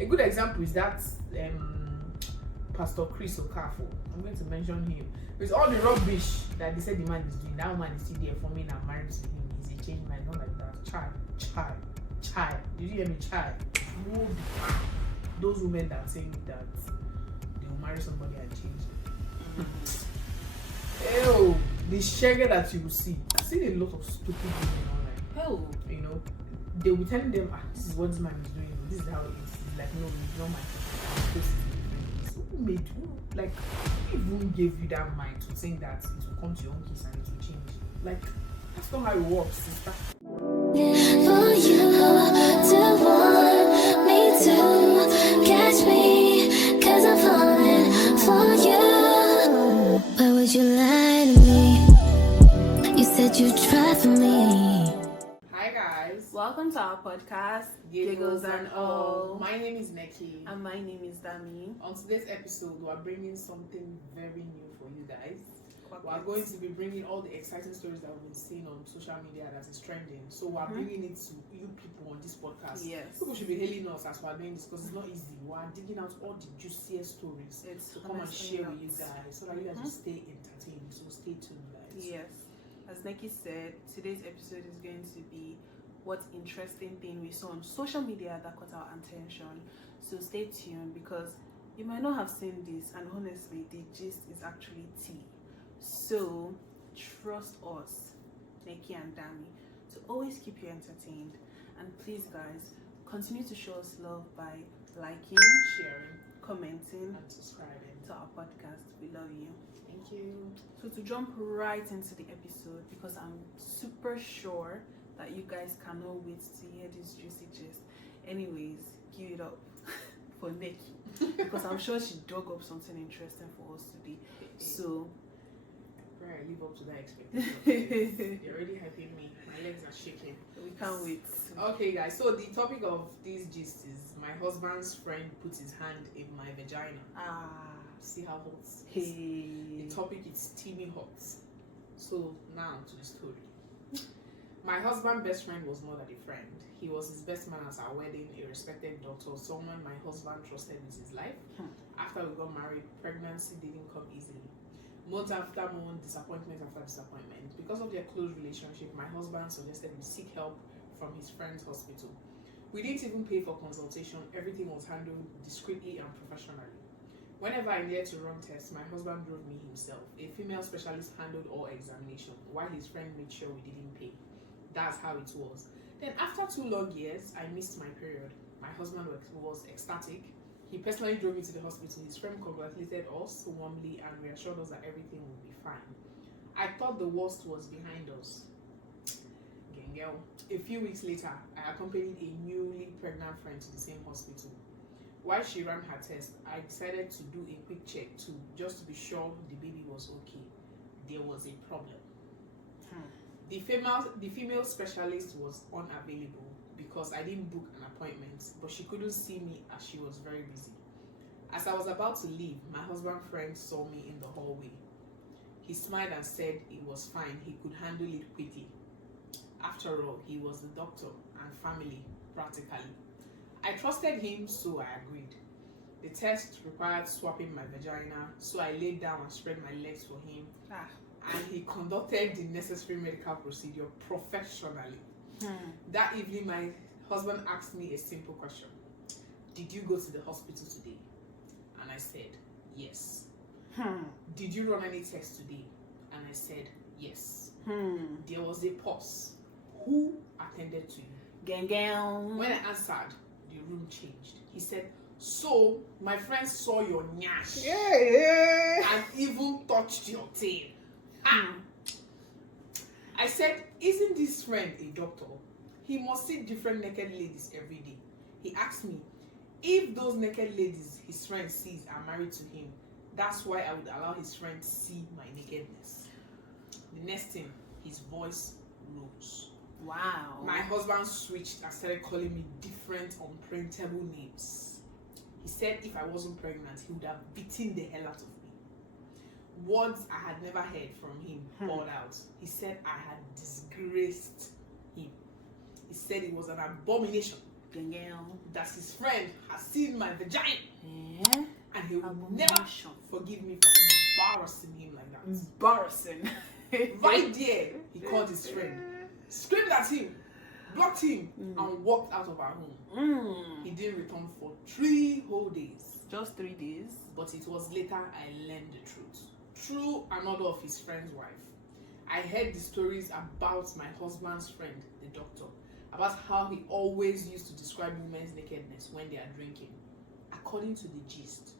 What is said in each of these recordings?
A good example is that Pastor Chris Okafor. I'm going to mention him. With all the rubbish that they said the man is doing, that man is still there for me and I'm married to him. He's a changed man, not like that. Child. Did you hear me? Child. Those women that say that they will marry somebody and change it. Ew, the shaggy that you will see. I've seen a lot of stupid women online. Hell. You know, they will be telling them, this is what this man is doing. This is how it is. It's like, no, it's not my thing. So who made you? Like, who even gave you that mind to think that it will come to your own case and it will change? Like, that's not how it works, sister. For you to want me to catch me, 'cause I'm falling for you. Why would you lie to me? You said you'd try for me. Hi guys. Welcome to our podcast, Giggles and all. My name is Neki. And my name is Dami. On today's episode, we are bringing something very new for you guys. We are going to be bringing all the exciting stories that we've been seeing on social media that is trending. So we are bringing it to you people on this podcast. Yes. People should be hailing us as we are doing this because it's not easy. We are digging out all the juiciest stories to come and share with you guys so that you guys will stay entertained. So stay tuned, guys. Yes. As Neki said, today's episode is going to be what interesting thing we saw on social media that caught our attention. So stay tuned because you might not have seen this, and honestly, the gist is actually tea. So trust us, Neki and Dami, to always keep you entertained. And please, guys, continue to show us love by liking, Sharing, commenting and subscribing to our podcast. We love you. Thank you. So to jump right into the episode, because I'm super sure that you guys cannot wait to hear this juicy gist. Anyways, give it up for Neki because I'm sure she dug up something interesting for us today. So Right, live up to that expectation. You're already hyping me. My legs are shaking. we can't wait. Okay, guys. So the topic of this gist is my husband's friend put his hand in my vagina. See how hot? Hey. The topic is steamy hot. So now to the story. My husband's best friend was more than a friend. He was his best man at our wedding, a respected doctor, someone my husband trusted with his life. After we got married, pregnancy didn't come easily. Month after month, disappointment after disappointment. Because of their close relationship, my husband suggested we seek help from his friend's hospital. We didn't even pay for consultation. Everything was handled discreetly and professionally. Whenever I needed to run tests, my husband drove me himself. A female specialist handled all examination, while his friend made sure we didn't pay. That's how it was. Then after 2 long years, I missed my period. My husband was ecstatic. He personally drove me to the hospital. His friend congratulated us warmly and reassured us that everything would be fine. I thought the worst was behind us. Girl. A few weeks later, I accompanied a newly pregnant friend to the same hospital. While she ran her test, I decided to do a quick check too, just to be sure the baby was okay. There was a problem. The female specialist was unavailable because I didn't book an appointment, but she couldn't see me as she was very busy. As I was about to leave, my husband's friend saw me in the hallway. He smiled and said it was fine, he could handle it quickly. After all, he was the doctor and family, practically. I trusted him, so I agreed. The test required swapping my vagina, so I laid down and spread my legs for him. And he conducted the necessary medical procedure professionally. That evening, my husband asked me a simple question. Did you go to the hospital today? And I said, yes. Did you run any tests today? And I said, yes. There was a pause. Who attended to you? Gang. When I answered, the room changed. He said, so my friend saw your nyash and even touched your tail. I said, isn't this friend a doctor? He must see different naked ladies every day. He asked me, if those naked ladies his friend sees are married to him, that's why I would allow his friend to see my nakedness. The next thing, his voice rose. Wow. My husband switched and started calling me different unprintable names. He said if I wasn't pregnant, he would have beaten the hell out of me. Words I had never heard from him poured out. He said I had disgraced him. He said it was an abomination that his friend has seen my vagina. Eh? And he will never forgive me for embarrassing him like that. Embarrassing. Right there, he called his friend, screamed at him, blocked him, and walked out of our home. He didn't return for 3 whole days. Just 3 days? But it was later I learned the truth. Through another of his friend's wife. I heard the stories about my husband's friend, the doctor, about how he always used to describe women's nakedness when they are drinking. According to the gist,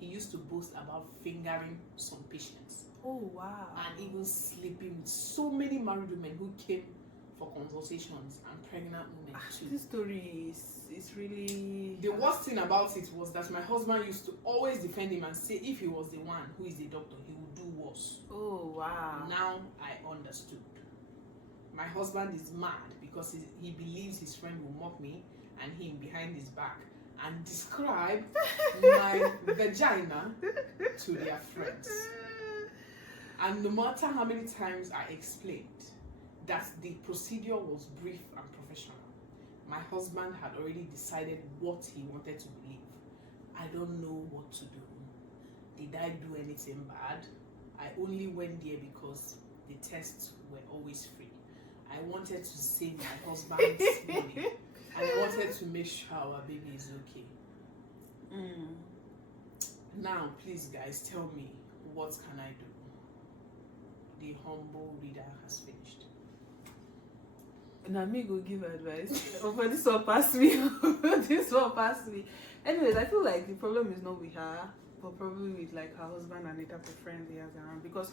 he used to boast about fingering some patients. Oh, wow. And even sleeping with so many married women who came for consultations and pregnant women too. This story is really... The worst thing about it was that my husband used to always defend him and say if he was the one who is the doctor, he would do worse. Oh, wow. Now I understood. My husband is mad because he believes his friend will mock me and him behind his back and describe my vagina to their friends. And no matter how many times I explained that the procedure was brief and professional, my husband had already decided what he wanted to believe. I don't know what to do. Did I do anything bad? I only went there because the tests were always free. I wanted to save my husband's money. And I wanted to make sure our baby is okay. Now, please guys, tell me, what can I do? The humble reader has finished. Now me go give advice. But this one pass me. This one pass me. Anyways, I feel like the problem is not with her, but probably with like her husband and the type of friends he has around. Because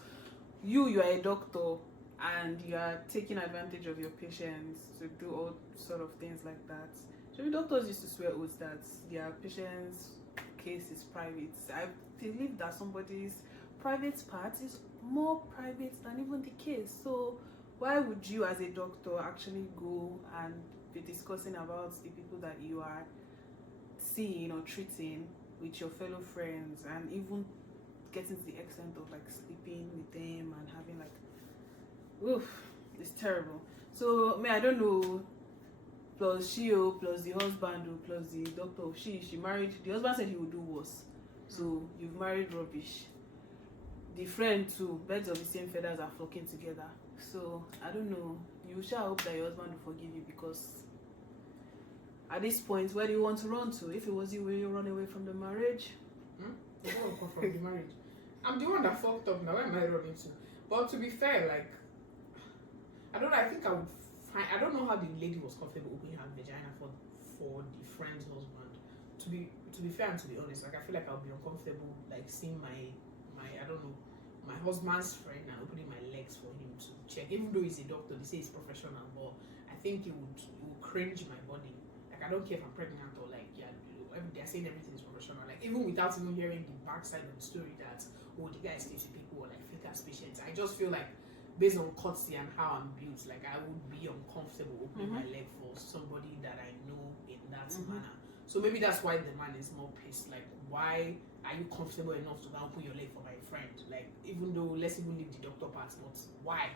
you are a doctor and you are taking advantage of your patients to do all sort of things like that. So doctors used to swear oaths that their patient's case is private. I believe that somebody's private part is more private than even the case. So why would you as a doctor actually go and be discussing about the people that you are seeing or treating with your fellow friends and even getting to the extent of like sleeping with them and having like, oof, it's terrible. So I don't know, plus she plus the husband plus the doctor, she married, the husband said he would do worse. So you've married rubbish. The friend too, birds of the same feathers are flocking together. So I don't know, you shall hope that your husband will forgive you, because at this point, where do you want to run to? If it was you, will you run away from the marriage? I don't want to come from the marriage. I'm the one that fucked up now. Where am I running to? But to be fair, like, I don't know, I think I would find, I don't know how the lady was comfortable opening her vagina for the friend's husband. To be fair and to be honest, like, I feel like I'll be uncomfortable like seeing my I don't know, my husband's friend and opening my legs for him to check. Even though he's a doctor, they say he's professional, but I think it would cringe my body. Like, I don't care if I'm pregnant or like, yeah, they're saying everything is professional. Like, even without even hearing the backside of the story that, oh, the guy stays with people or like fake as patients, I just feel like based on courtesy and how I'm built, like, I would be uncomfortable opening my leg for somebody that I know in that manner. So maybe that's why the man is more pissed. Like, why are you comfortable enough to now open your leg for my friend? Like, even though, let's even leave the doctor part, but why?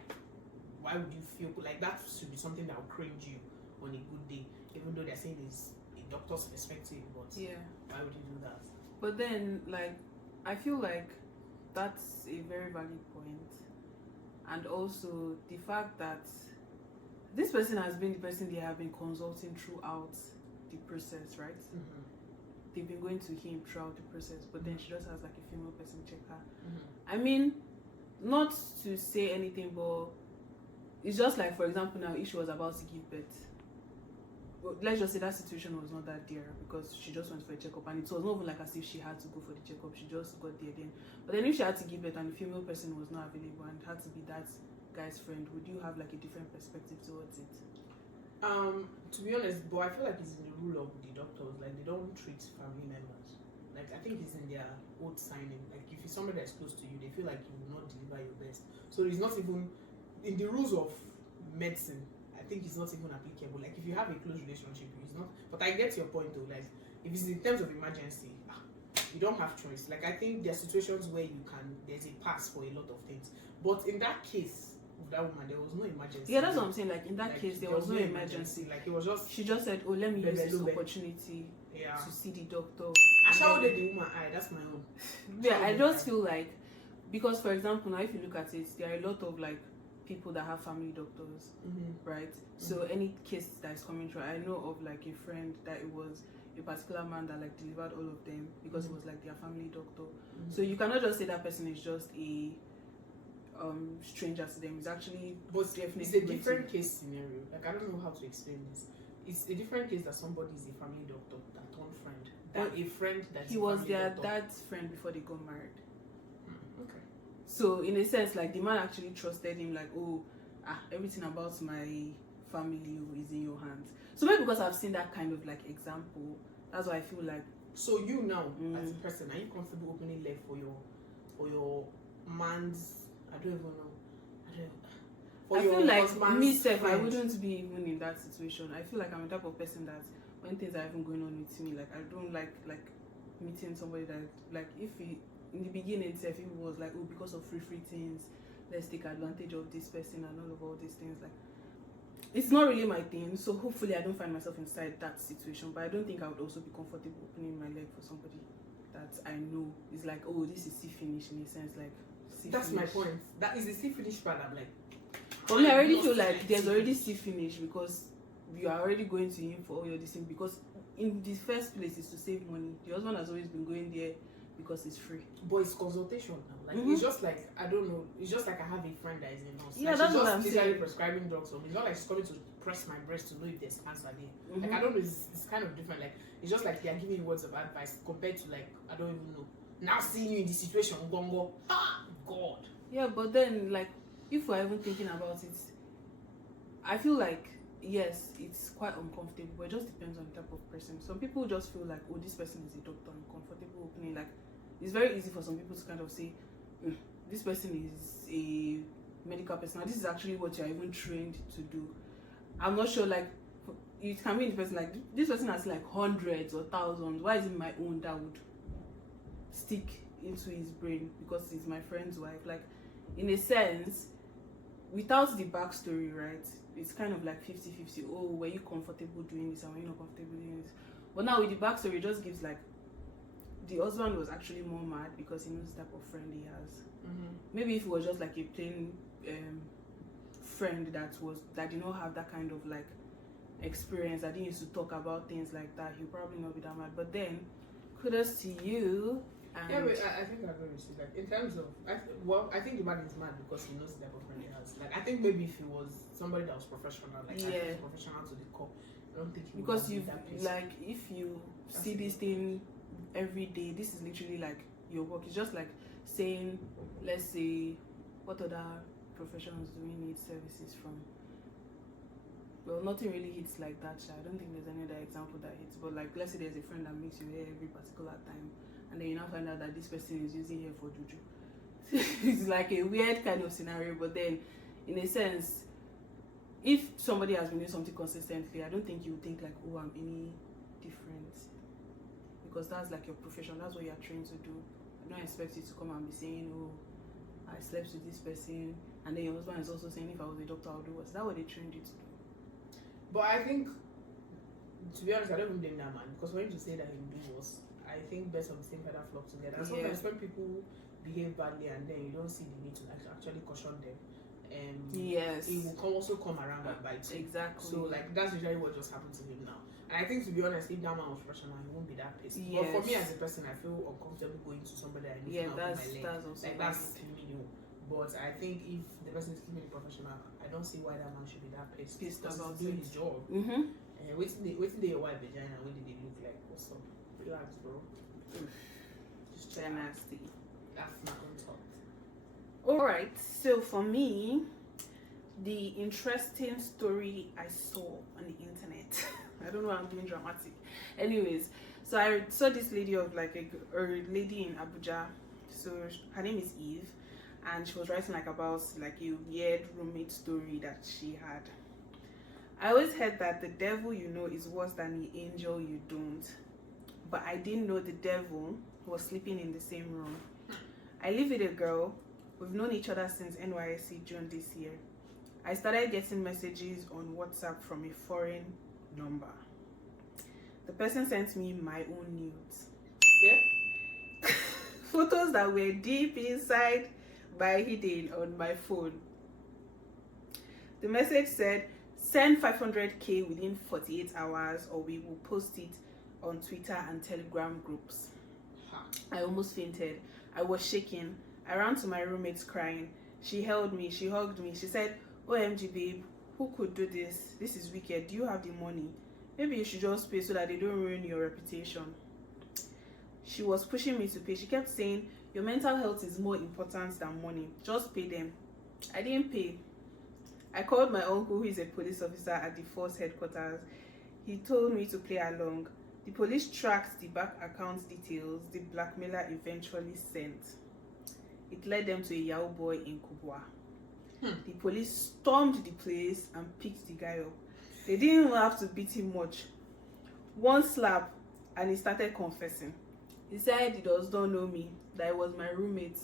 Why would you feel like that should be something that will cringe you on a good day, even though they're saying it's a doctor's perspective, but yeah, why would you do that? But then, like, I feel like that's a very valid point. And also the fact that this person has been the person they have been consulting throughout the process, right? They've been going to him throughout the process, but then she just has like a female person check her. I mean, not to say anything, but it's just like, for example, now if she was about to give birth, but let's just say that situation was not that dear because she just went for a checkup, and it was not even like as if she had to go for the checkup, she just got there then. But then if she had to give birth and the female person was not available and had to be that guy's friend, would you have like a different perspective towards it? To be honest, but I feel like it's in the rule of the doctors, like, they don't treat family members. Like, I think it's in their oath signing. Like, if it's somebody that's close to you, they feel like you will not deliver your best. So it's not even in the rules of medicine. I think it's not even applicable. Like, if you have a close relationship, it's not. But I get your point though. Like, if it's in terms of emergency, you don't have choice. Like, I think there are situations where there's a pass for a lot of things. But in that case, of that woman, there was no emergency. Yeah, that's what I'm saying. Like in that Like, case, there was no emergency. Like it was just She just said, "Oh, let me use this Bebe. opportunity to see the doctor." I shouted the woman eye. That's my own. Yeah, I just feel like, because for example, now if you look at it, there are a lot of like people that have family doctors, right? So any case that is coming through, I know of like a friend that it was a particular man that like delivered all of them because it was like their family doctor. So you cannot just say that person is just a stranger to them. It's actually definitely it's a different case scenario. Like I don't know how to explain this. It's a different case that somebody is a family doctor that turned friend. That a friend that he was their dad's friend before they got married. Okay. So in a sense, like the man actually trusted him, like, oh, everything about my family is in your hands. So maybe because I've seen that kind of like example, that's why I feel like. So you now as a person, are you comfortable opening leg for your man's? I don't even know. I feel like myself, I wouldn't be even in that situation. I feel like I'm the type of person that when things are even going on with me, like I don't like meeting somebody that like if he in the beginning itself he was like, oh, because of free things, let's take advantage of this person and all these things. Like it's not really my thing. So hopefully I don't find myself inside that situation. But I don't think I would also be comfortable opening my leg for somebody that I know is like, oh, this is see finish in a sense, like. That's my point. That is the see finish part. I'm like, for me, I already feel like there's already see finish because you are already going to him for all your decisions. Because in the first place is to save money. The husband has always been going there because it's free. But it's consultation now. Like it's just like I don't know. It's just like I have a friend that is a nurse. Yeah, like, that's she's what I'm just saying. prescribing drugs for me. It's not like she's coming to press my breast to know if there's cancer there. Like I don't know. It's kind of different. Like it's just like they are giving you words of advice compared to like I don't even know. Now seeing you in this situation, gongo, God. Yeah, but then like if we're even thinking about it, I feel like yes, it's quite uncomfortable, but it just depends on the type of person. Some people just feel like, oh, this person is a doctor, I'm comfortable opening. Like it's very easy for some people to kind of say, this person is a medical person. Now, this is actually what you're even trained to do. I'm not sure, like it can be in the person like this person has like hundreds or thousands. Why is it my own that would stick into his brain because it's my friend's wife? Like in a sense, without the backstory, right, it's kind of like 50-50. Oh, were you comfortable doing this and were you not comfortable doing this? But now with the backstory, it just gives like the husband was actually more mad because he knows the type of friend he has. Maybe if it was just like a plain friend that did not have that kind of like experience, that didn't used to talk about things like that, he'll probably not be that mad. But then kudos to you. And yeah, but I think I agree with you. Like in terms of, I think the man is mad because he knows the type of friend he has. Like I think maybe if he was somebody that was professional, like professional to the core, I don't think he because would you that place. like if you see this thing every day, this is literally like your work. It's just like saying, let's say, what other professions do we need services from? Well, nothing really hits like that. I don't think there's any other example that hits. But like, let's say there's a friend that makes your hair every particular time, and then you now find out that this person is using hair for juju. It's like a weird kind of scenario. But then, in a sense, if somebody has been doing something consistently, I don't think you would think like, oh, I'm any different, because that's like your profession. That's what you're trained to do. I don't expect you to come and be saying, oh, I slept with this person, and then your husband is also saying, if I was a doctor, I would do what? Is that what they trained you to do? But I think, to be honest, I don't even blame that man, because for him to say that he would do was, I think birds of the same feather flock together. And sometimes when people behave badly and then you don't see the need to actually caution them, yes, it will also come around and bite you. Exactly. So like that's usually what just happened to him now. And I think, to be honest, if that man was professional, he won't be that pissed. Yes. But for me as a person, I feel uncomfortable going to somebody I know. Yeah, that's also like that's me. But I think if the person is keeping it professional, I don't see why that man should be that pissed about doing his job. Waiting day your wife vagina, when did they look like? What's up? Relax, bro. Just try nasty. That's not on top. Alright, so for me, the interesting story I saw on the internet. I don't know why I'm being dramatic. Anyways, so I saw this lady of like a lady in Abuja. So her name is Eve, and she was writing like about like a weird roommate story that she had. I always heard that the devil you know is worse than the angel you don't, but I didn't know the devil was sleeping in the same room. I live with a girl We've known each other since NYSC June this year. I started getting messages on WhatsApp from a foreign number. The person sent me my own nudes. Yeah. Photos that were deep inside by hidden on my phone. The message said, send 500k within 48 hours or we will post it on Twitter and Telegram groups. I almost fainted. I was shaking. I ran to my roommates crying. She held me. She hugged me. She said, OMG babe, who could do this? This is wicked. Do you have the money? Maybe you should just pay so that they don't ruin your reputation. She was pushing me to pay. She kept saying, your mental health is more important than money. Just pay them. I didn't pay. I called my uncle, who is a police officer at the force headquarters. He told me to play along. The police tracked the bank account details the blackmailer eventually sent. It led them to a Yahoo boy in Kubwa. The police stormed the place and picked the guy up. They didn't even have to beat him much. One slap and he started confessing. He said he does not know me, that it was my roommate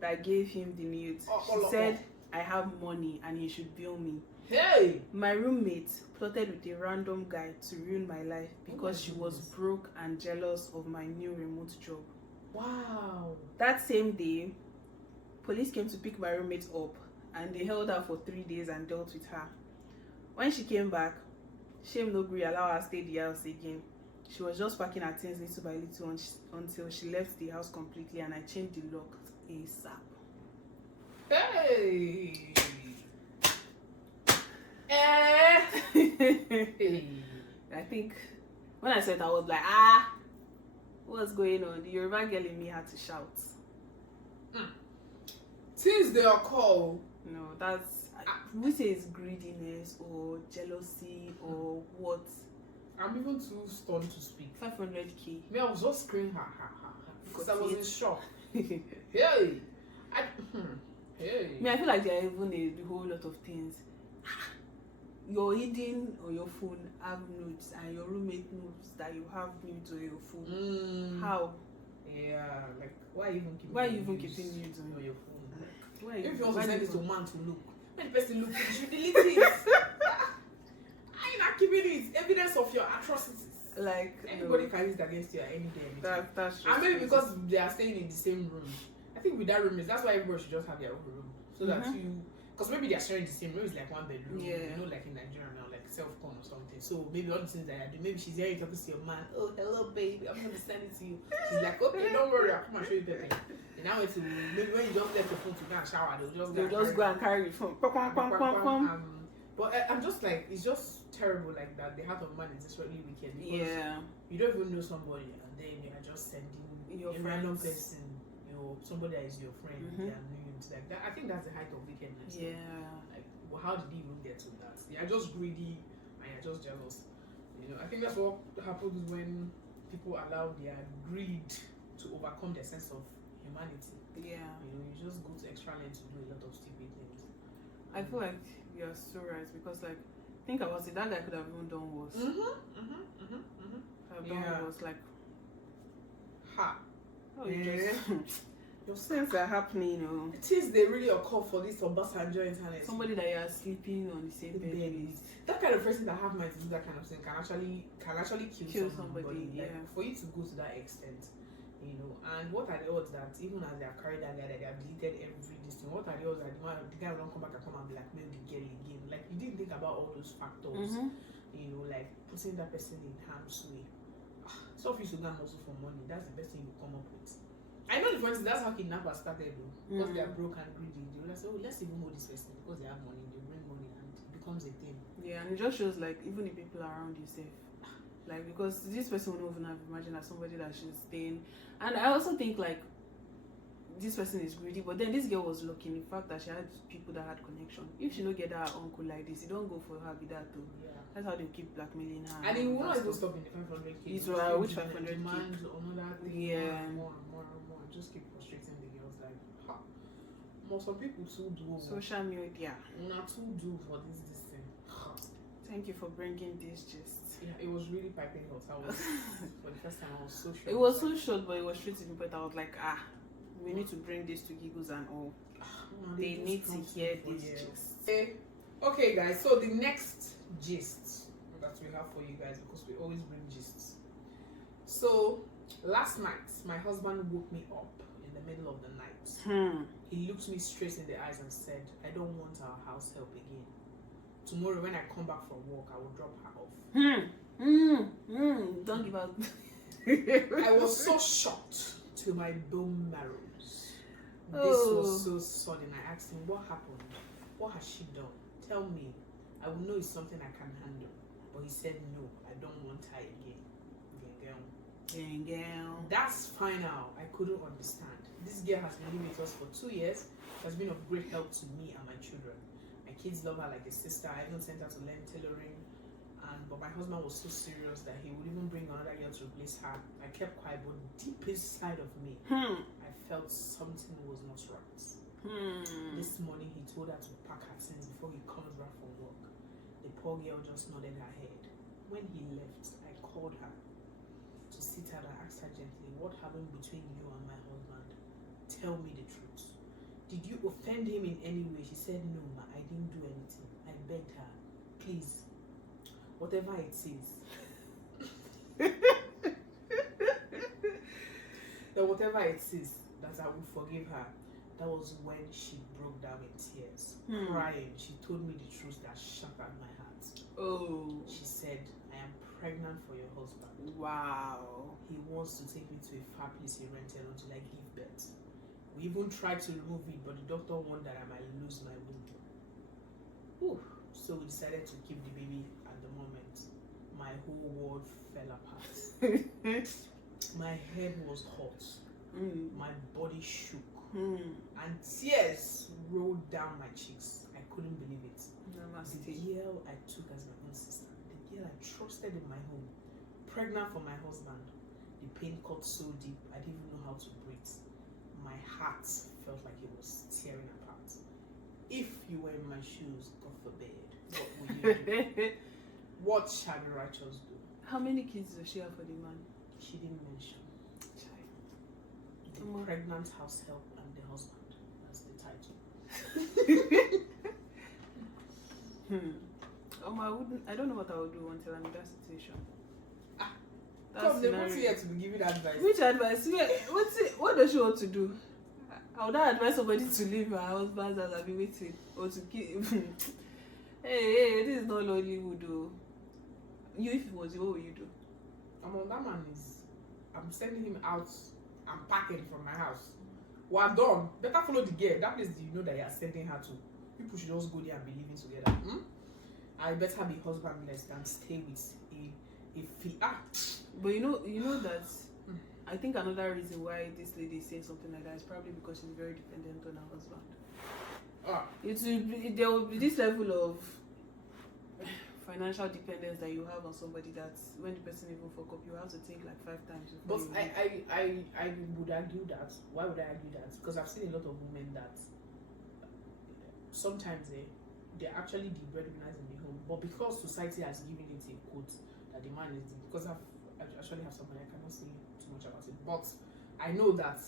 that gave him the nudes. She said I have money and he should bill me. Hey! My roommate plotted with a random guy to ruin my life because she was broke and jealous of my new remote job. Wow. That same day, police came to pick my roommate up and they held her for 3 days and dealt with her. When she came back, shame no gree allow her stay the house again. She was just packing her things little by little until she left the house completely and I changed the lock ASAP. Hey! I think when I said I was like, what's going on? The Yoruba girl in me had to shout. Since they are called, No, that's we say it's greediness or jealousy or what? I'm even too stunned to speak. 500k. Me, I was just screaming, ha. Because I was in shock. Hey! Hey! Me, I feel like there are even a whole lot of things. Your hidden on your phone have nudes and your roommate knows that you have nudes on your phone. How? Yeah, like why even keeping nudes on your phone? Why If you want to send it to a man to look, when the person look, you should delete it. Are you not keeping it? Evidence of your atrocities. Like anybody can use it against you at any day. That's just and maybe because they are staying in the same room. I think with that room, that's why everybody should just have their own room. So that because maybe they are sharing the same room, it's like one bedroom. Yeah. You know, like in Nigeria now, like self-con or something. So maybe all the things that I do, maybe she's hearing talking to your man. Oh, hello, baby, I'm going to send it to you. She's like, okay, don't worry, I'll come and show you Pepe. And now it's maybe when you just left your phone to go and shower, they'll just go and carry your phone. But I'm just like, it's just terrible like that. The heart of man is just really wicked. Yeah. You don't even know somebody and then you are just sending your a random person, somebody that is your friend, they are nudes like that. I think that's the height of wickedness. Yeah. Like, well, how did he even get to that? You're just greedy and you're just jealous. I think that's what happens when people allow their greed to overcome their sense of humanity. Yeah. You just go to extra lengths to do a lot of stupid things. I feel like you're so right because, like, think about it. That guy could have even done worse. Was like, your sins are happening, It is they really occur for this Obasanjo internet. Somebody that you are sleeping on the same bed with. That kind of person that have mind to do that kind of thing can actually kill somebody. Yeah. Like, for you to go to that extent, And what are the odds that even as they have carried that guy, that they have deleted every thing? What are the odds that the guy will not come back and come and blackmail the girl again? Like, you didn't think about all those factors. Like putting that person in harm's way. Stuff you should go and hustle for money. That's the best thing you come up with. I know, for instance, that's how kidnappers started, though. Because they are broke and greedy. They will say, oh, let's even hold this person because they have money. They bring money and it becomes a thing. Yeah, and it just shows like even the people around you safe. Like, because this person would not even have imagined as somebody that she's staying. And I also think like this person is greedy, but then this girl was lucky in the fact that she had people that had connection. If she don't get her uncle like this, you don't go for her with that too. Yeah. That's how they keep blackmailing her. And it will not even stop in the 500k. It's which 500k? Demand another thing. Yeah. More. Just keep frustrating the girls. Like, some people too do. Social media. Not too do for this thing. Thank you for bringing this gist. Yeah, it was really piping hot. For the first time, I was so short. It was so short, but it was straight to the point. I was like, We need to bring this to Giggles and all. They They need to hear for this years. gist. Okay, guys. So the next gist that we have for you guys, because we always bring gists. So last night, my husband woke me up in the middle of the night. He looked me straight in the eyes and said, "I don't want our house help again. Tomorrow when I come back from work, I will drop her off." Don't give out. I was so shocked to my bone marrows. This was so sudden. I asked him, "What happened? What has she done? Tell me. I will know it's something I can handle." But he said, "No, I don't want her again." That's final. I couldn't understand. This girl has been living with us for 2 years. She has been of great help to me and my children. My kids love her like a sister. I even sent her to learn tailoring. But my husband was so serious that he would even bring another girl to replace her. I kept quiet, but deep inside of me, I felt something was not right. This morning, he told her to pack her things before he comes back from work. The poor girl just nodded her head. When he left, I called her to sit her and asked her gently, "What happened between you and my husband? Tell me the truth. Did you offend him in any way?" She said, "No, ma, I didn't do anything." I begged her, "Please, whatever it is." That whatever it is, that I will forgive her. That was when she broke down in tears, crying. She told me the truth that shattered my heart. She said, "I am pregnant for your husband. Wow. He wants to take me to a far place he rented until I give birth. We even tried to remove it, but the doctor warned that I might lose my womb." So we decided to keep the baby at the moment. My whole world fell apart. My head was hot. My body shook. And tears rolled down my cheeks. I couldn't believe it. The girl I took as my own sister, the girl I trusted in my home, pregnant for my husband. The pain cut so deep, I didn't even know how to breathe. My heart felt like it was tearing apart. If you were in my shoes, God forbid, what would you do? What shall the righteous do? How many kids does she have for the man? She didn't mention. The pregnant house help and the husband. That's the title. I don't know what I would do until I'm in that situation. Come, they want you to be giving advice. Which advice? What does she want to do? I would not advise somebody to leave her husband as I've been waiting or to keep. Hey, this is not Lollywood, though. You, if it was you, what would you do? That man is. I'm sending him out. I'm packing from my house. Well done. Better follow the girl. That place you know that you are sending her to. People should just go there and be living together. I better be husbandless than stay with a But you know that I think another reason why this lady is saying something like that is probably because she's very dependent on her husband. There will be this level of financial dependence that you have on somebody that when the person even fuck up, you have to think like 5 times. But I would argue that. Why would I argue that? Because I've seen a lot of women that sometimes they're actually the breadwinners in the home, but because society has given it a quote that the man is because I actually have somebody I cannot say too much about it, but I know that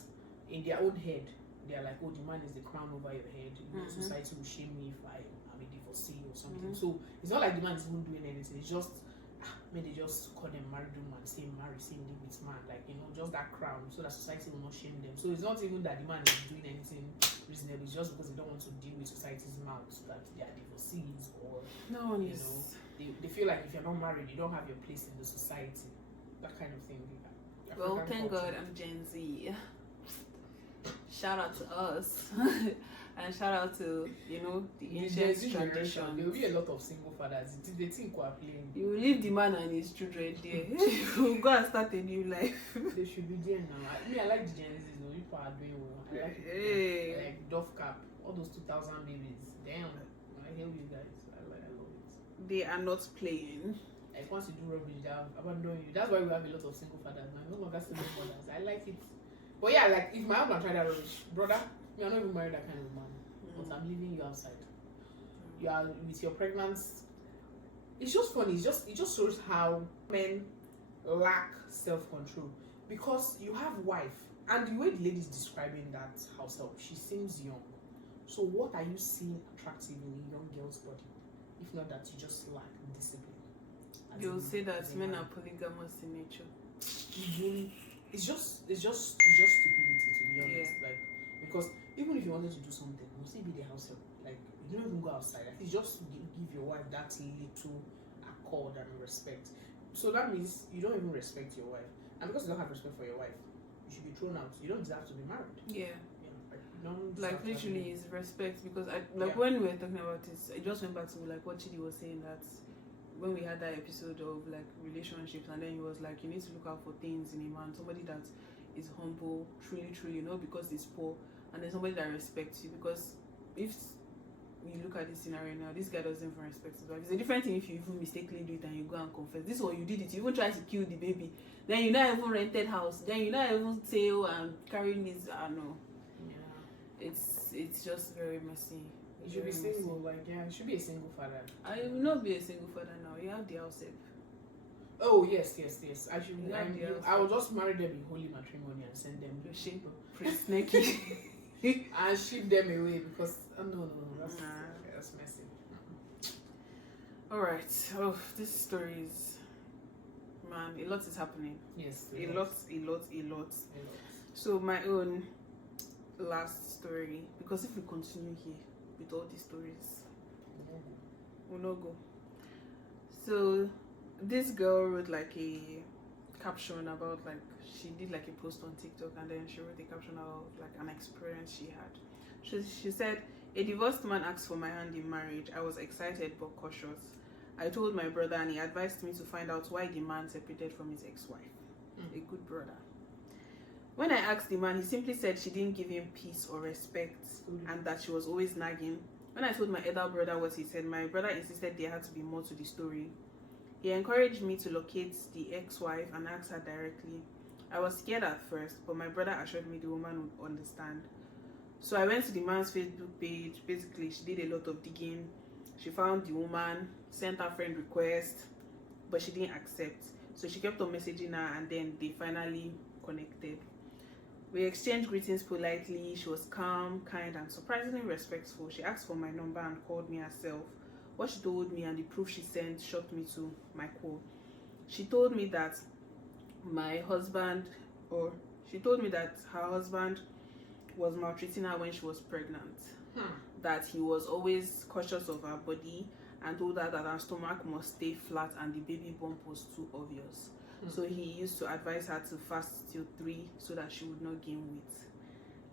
in their own head they're like, "Oh, the man is the crown over your head. Society will shame me if I am a divorcee or something." So it's not like the man is even doing anything. It's just maybe they just call them married woman, same marry, same live with man, like just that crown, so that society will not shame them. So it's not even that the man is doing anything reasonable. It's just because they don't want to deal with society's mouth that they are divorcees or they feel like if you're not married, you don't have your place in the society. That kind of thing. Well, thank God I'm Gen Z. Shout out to us. And shout out to, the ancient tradition. There will be a lot of single fathers. They think we're playing. You will leave the man and his children there. You go and start a new life. They should be there now. I like the Gen Z. People are doing well. I like it. Like Dove Cap. All those 2000 babies. Damn. I hail you guys. I love it. They are not playing. Like once you do rubbish, they abandon you. That's why we have a lot of single fathers now. No longer single fathers. I like it. But yeah, like if my husband tried that rubbish, brother, me I'm not even married that kind of man. But I'm leaving you outside. You are with your pregnancy. It's just funny. It just shows how men lack self-control. because you have wife, and the way the lady is describing that house help, she seems young. So what are you seeing attractive in a young girl's body? If not that you just lack discipline. You'll say that men are polygamous in nature. It's just stupidity, to be honest. Yeah. Like, because even if you wanted to do something, must it be the house help? Like, you don't even go outside. Like, it's just give your wife that little accord and respect. So that means you don't even respect your wife, and because you don't have respect for your wife, you should be thrown out. You don't deserve to be married. Yeah. Like, you don't Like deserve to literally, is respect, because Yeah. when we were talking about this, I just went back to like what Chidi was saying, that when we had that episode of like relationships, and then he was like, you need to look out for things in a man, somebody that is humble, truly, not because he's poor, and then somebody that respects you. Because if you look at this scenario now, this guy doesn't even respect his wife. It's a different thing if you even mistakenly do it and you go and confess. This one, you did it, you even try to kill the baby, then you not even rented house, then you not even sale and carrying this. No, Yeah. it's just very messy. You should be single. Like, yeah, you should be a single father. I will not be a single father now. You have the house help. Oh yes. I should. Yeah, I will just marry them in holy matrimony and send them You ship Prince Neki. and ship them away because no, that's messy. All right. Oh, this story is, man, a lot is happening. Yes, A lot. So my own last story, because if we continue here with all these stories, we'll not go. So this girl wrote like a caption about, like, she did like a post on TikTok, and then she wrote a caption of like an experience she had. She said, a divorced man asked for my hand in marriage. I was excited but cautious. I told my brother, and he advised me to find out why the man separated from his ex-wife. A good brother. When I asked the man, he simply said she didn't give him peace or respect, and that she was always nagging. When I told my elder brother what he said, my brother insisted there had to be more to the story. He encouraged me to locate the ex-wife and ask her directly. I was scared at first, but my brother assured me the woman would understand. So I went to the man's Facebook page. Basically, she did a lot of digging. She found the woman, sent her friend request, but she didn't accept. So she kept on messaging her, and then they finally connected. We exchanged greetings politely. She was calm, kind, and surprisingly respectful. She asked for my number and called me herself. What she told me and the proof she sent shocked me to my core. She told me that her husband was maltreating her when she was pregnant. That he was always cautious of her body and told her that her stomach must stay flat and the baby bump was too obvious. So he used to advise her to fast till 3 so that she would not gain weight.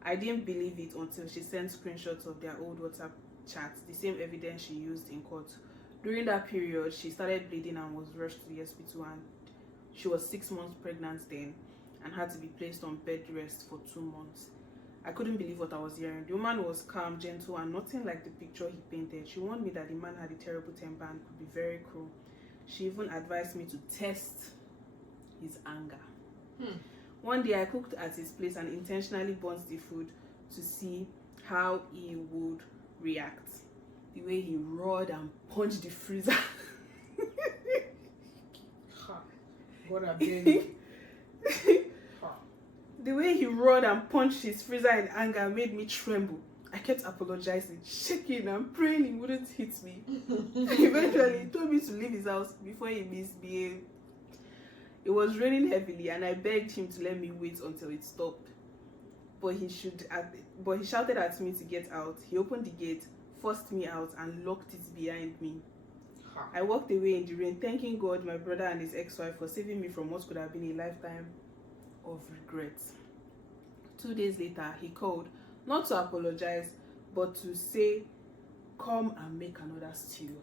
I didn't believe it until she sent screenshots of their old WhatsApp chats, the same evidence she used in court. During that period, she started bleeding and was rushed to the hospital, and she was 6 months pregnant then and had to be placed on bed rest for 2 months. I couldn't believe what I was hearing. The woman was calm, gentle, and nothing like the picture he painted. She warned me that the man had a terrible temper and could be very cruel. She even advised me to test his anger. One day I cooked at his place and intentionally burnt the food to see how he would react. The way he roared and punched the freezer. God, I beg you. The way he roared and punched his freezer in anger made me tremble. I kept apologizing, shaking and praying he wouldn't hit me. Eventually, he told me to leave his house before he misbehaved. It was raining heavily, and I begged him to let me wait until it stopped. But he shouted at me to get out. He opened the gate, forced me out, and locked it behind me. I walked away in the rain, thanking God, my brother, and his ex-wife for saving me from what could have been a lifetime of regret. 2 days later, he called, not to apologize, but to say, come and make another stew.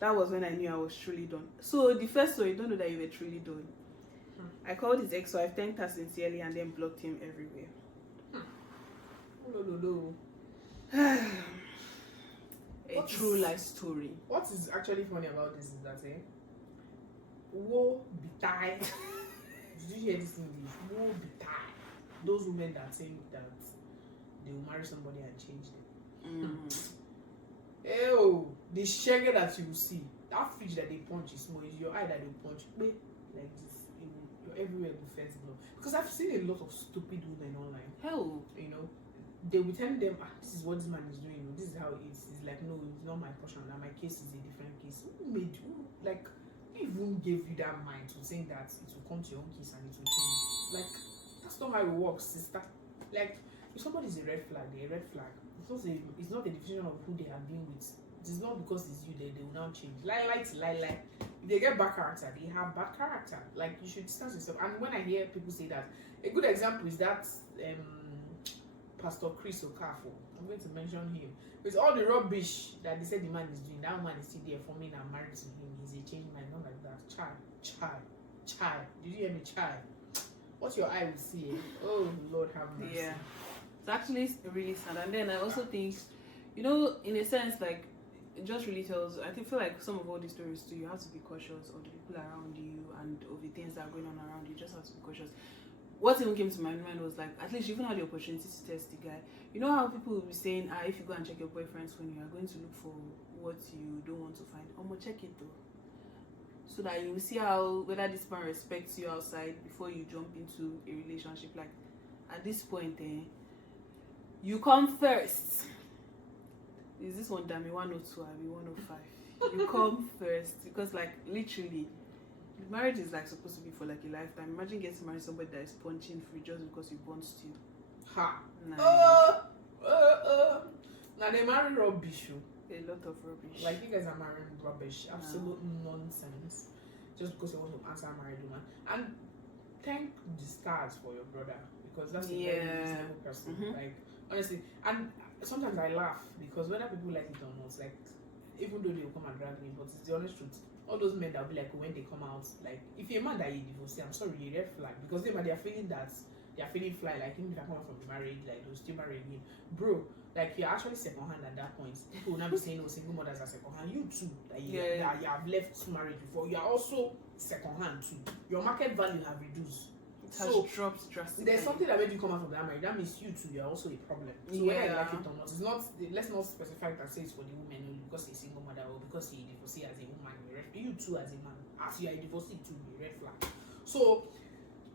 That was when I knew I was truly done. So the first story, you don't know that you were truly done. I called his ex-wife, thanked her sincerely, and then blocked him everywhere. A true life story. What is actually funny about this is that, woe betide. Did you hear this in English? Woe betide. Those women that think that they will marry somebody and change them. Ew, the sugar that you see, that fish that they punch is small, it's your eye that they punch. Like this, You're everywhere with first blow. Because I've seen a lot of stupid women online. Hell. You know, they will tell them, this is what this man is doing. This is how it is. It's like, no, it's not my portion. Now my case is a different case. Who made you? Like, who even gave you that mind to think that it will come to your own case and it will change? Like, that's not how it works, sister. Like, if somebody is a red flag, they're a red flag. It's not a definition of who they have been with. It's not because it's you that they will now change. Lie. If they get bad character, they have bad character. Like, you should distance yourself. And when I hear people say that, a good example is that Pastor Chris Okafor. I'm going to mention him. With all the rubbish that they said the man is doing, that man is still there for me and I'm married to him. He's a changed man, not like that. Child. Did you hear me, child? What your eye will see. Oh Lord have mercy. Yeah. It's actually really sad. And then I also think, you know, in a sense, like, it just really tells, feel like some of all these stories too, you have to be cautious of the people around you and of the things that are going on around you. You just have to be cautious. What even came to my mind was like, at least you even had the opportunity to test the guy. You know how people will be saying, if you go and check your boyfriend's phone, you are going to look for what you don't want to find. Check it though. So that you will see whether this man respects you outside before you jump into a relationship. Like, at this point, you come first. Is this one Dami 102 or 105? You come first, because like literally, marriage is like supposed to be for like a lifetime. Imagine getting married to somebody that is punching free just because you want to. Ha! Nah. Now they marry rubbish. A lot of rubbish. Like, you guys are marrying rubbish, absolute nonsense, just because you want to answer a married woman. And thank the stars for your brother, because that's a very reasonable person. Like, honestly, and sometimes I laugh because whether people like it or not, like, even though they will come and drag me, but it's the honest truth. All those men that will be like, when they come out, like, if you're a man that you divorce, I'm sorry, you're a red flag, because they are feeling that they are feeling fly, like, even if I come out from the marriage, like, they'll still marry again, bro. Like, you're actually second hand at that point. People will not be saying, oh, single mothers are second hand. You too, that you have left marriage before, you are also second hand too. Your market value have reduced. It has dropped drastically. There's something that made you come out from that marriage. That means you too, you're also a problem. So whether you like it or not, it's not. Let's not specify that say it's for the woman only because you're a single mother or because you're divorcee as a woman. You too as a man, as you are a divorcee too, be red flag. So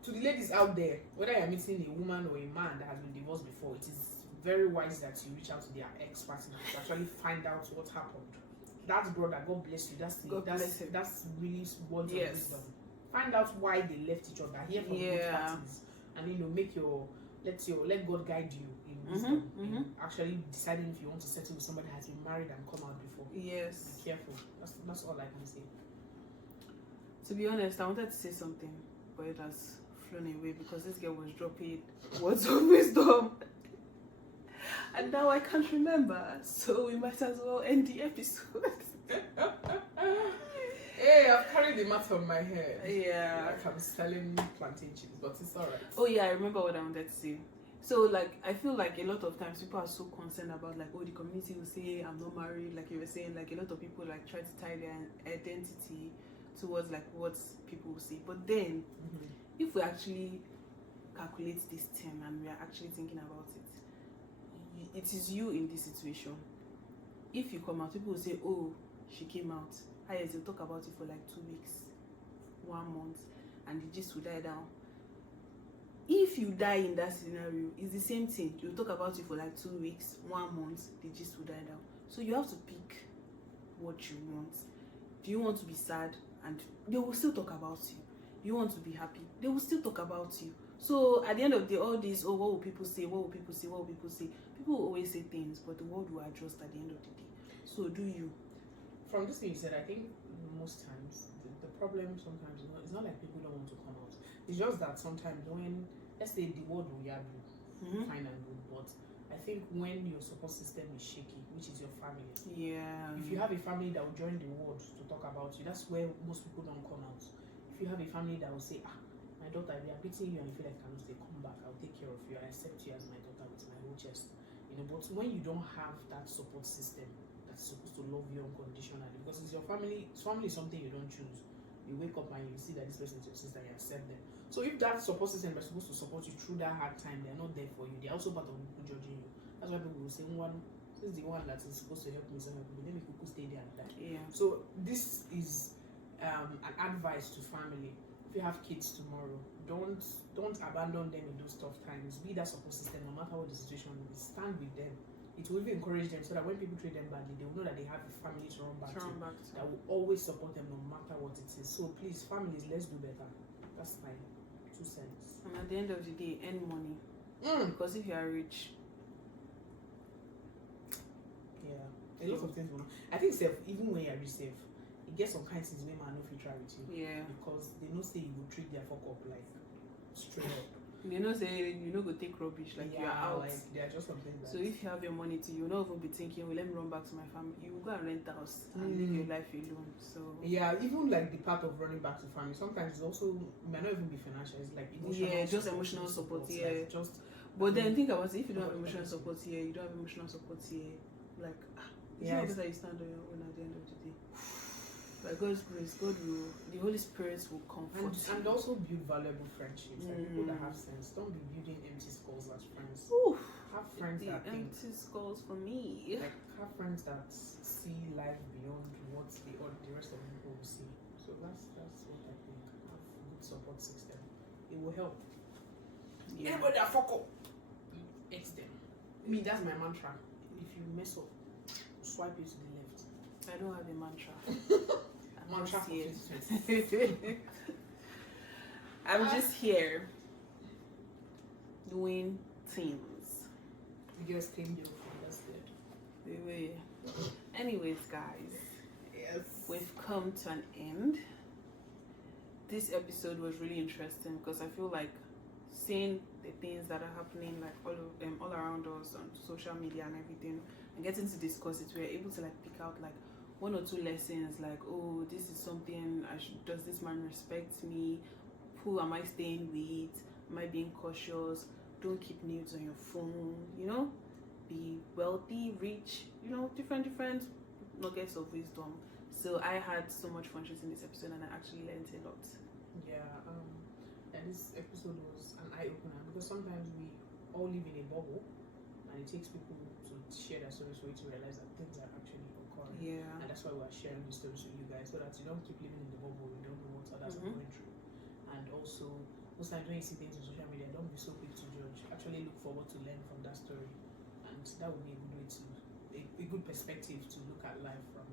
to the ladies out there, whether you're meeting a woman or a man that has been divorced before, it is very wise that you reach out to their ex-partner to actually find out what happened. That's brother, God bless you. That's really words of wisdom. Find out why they left each other. Hear from both parties, and let God guide you in wisdom. In actually deciding if you want to settle with somebody who has been married and come out before. Yes. Be careful. That's all I can say. To be honest, I wanted to say something, but it has flown away because this girl was dropping words of wisdom. And now I can't remember, so we might as well end the episode. Hey, I've carried the mat on my head. Yeah. Like I'm selling plantain chips, but it's alright. Oh yeah, I remember what I wanted to say. So like, I feel like a lot of times people are so concerned about like, oh, the community will say I'm not married, like you were saying, like a lot of people like try to tie their identity towards like what people will say. But then, if we actually calculate this thing and we are actually thinking about it, it is you in this situation. If you come out, people will say, oh, she came out. Yes, they'll talk about it for like 2 weeks, 1 month, and the gist will die down. If you die in that scenario, it's the same thing. You'll talk about it for like 2 weeks, 1 month, the gist will die down. So you have to pick what you want. Do you want to be sad? And they will still talk about you. Do you want to be happy? They will still talk about you. So at the end of the day, all this, oh, what will people say? What will people say? What will people say? People will always say things, but the world will adjust at the end of the day. So do you? From this thing you said, I think most times the problem sometimes it's not like people don't want to come out. It's just that sometimes when, let's say, the world will yab you, fine and good, but I think when your support system is shaky, which is your family. Yeah. If you have a family that will join the world to talk about you, that's where most people don't come out. If you have a family that will say, my daughter, we are beating you and you feel like I cannot stay, come back, I'll take care of you, I accept you as my daughter with my whole chest. But when you don't have that support system that's supposed to love you unconditionally, because it's your family. Family is something you don't choose. You wake up and you see that this person is your sister, you accept them. So if that support system is supposed to support you through that hard time, they're not there for you. They're also part of people judging you. That's why people will say, this is the one that is supposed to help me, so help me. Let me stay there and die. Yeah. So this is an advice to family. if you have kids tomorrow, don't abandon them in those tough times. Be that support system no matter what the situation is. Stand with them. It will even encourage them so that when people treat them badly, they will know that they have a family to run back to that will always support them no matter what it is. So please, families, let's do better. That's my 2 cents. And at the end of the day, earn money. Because if you are rich, yeah, a lot of things will. I think even when you are rich, it gets some kind of things where man no fit try with you. Yeah. Because they know say you will treat their fuck up like straight up. You know, say you know go take rubbish like you are out. Like they are just something. So if you have your money too, you'll not even be thinking, well, let me run back to my family. You will go and rent a house and live your life alone. So yeah, even like the part of running back to family, sometimes it's also it might not even be financial. It's like emotional. Yeah, just emotional support. Yeah, like just. But then think about it. If you don't have emotional support here, you don't have emotional support here. Like, it's not better you stand on your own at the end of the day. By God's grace, the Holy Spirit will comfort you. And also build valuable friendships. Like people that have sense. Don't be building empty skulls as friends. Oof. Have friends The that think. empty skulls for me. Like have friends that see life beyond what the rest of the people will see. So that's what I think. Have a good support system. It will help. Yeah. Anybody that fuck up, X them. Me, that's my mantra. If you mess up, swipe it to the left. I don't have a mantra. Mantra for here. 2020. I'm just here doing things. You just came here from that's good. Wait. Anyways, guys, Yes. we've come to an end. This episode was really interesting because I feel like seeing the things that are happening like all around us on social media and everything, and getting to discuss it, we were able to like pick out like 1 or 2 lessons, like, oh, this is something does this man respect me? Who am I staying with? Am I being cautious? Don't keep nudes on your phone, you know? Be wealthy, rich, you know, different nuggets of wisdom. So I had so much fun shooting this episode and I actually learned a lot. Yeah, and this episode was an eye-opener because sometimes we all live in a bubble and it takes people to share their stories for you to realize that things are actually occurring. Yeah. And that's why we're sharing these stories with you guys so that you don't keep living in the bubble, you don't know what others are going through. And also, most times when you see things on social media, don't be so quick to judge. Actually look forward to learn from that story. And that would be a good way to, a good perspective to look at life from.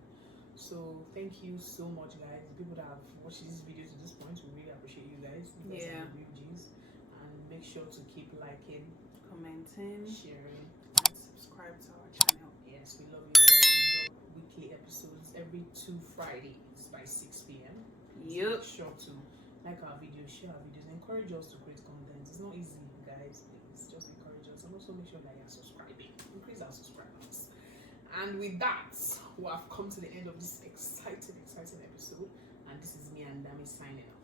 So thank you so much, guys. The people that have watched this video to this point, we really appreciate you guys. You guys are the real G's. And make sure to keep liking, commenting, sharing, and subscribe to our channel. Yes, we love you guys. We drop weekly episodes every 2 Fridays by 6 p.m. Yep. Make sure to like our videos, share our videos, encourage us to create content. It's not easy, guys. Please just encourage us, and also make sure that you're subscribing. Increase our subscribers. And with that, we have come to the end of this exciting episode. And this is me and Dami signing out.